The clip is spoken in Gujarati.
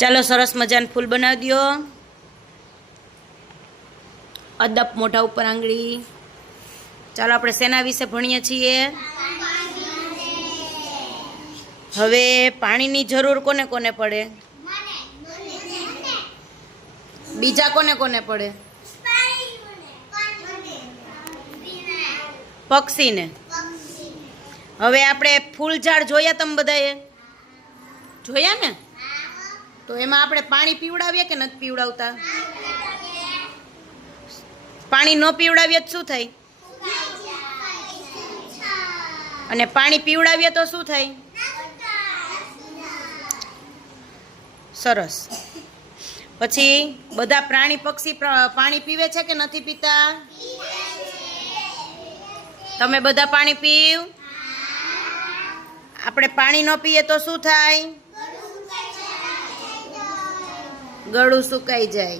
ચાલો સરસ મજાનું ફૂલ બનાવી દો. અદબ મોઢા ઉપર આંગળી. ચાલો આપણે શેના વિશે ભણીએ છીએ? હવે પાણીની જરૂર કોને કોને પડે? બીજા કોને કોને પડે? પક્ષીને. હવે આપણે ફૂલ ઝાડ જોયા તમે બધાએ? જોયા ને? તો એમાં આપણે પાણી પીવડાવીએ કે નથી પીવડાવતા? પાણી ન પીવડાવીએ તો શું થાય? અને પાણી પીવડાવીએ તો શું થાય? સરસ. પછી બધા પ્રાણી પક્ષી પાણી પીવે છે કે નથી પીતા? તમે બધા પાણી પીવ? આપણે પાણી ન પીએ તો શું થાય? ગળું સુકાઈ જાય.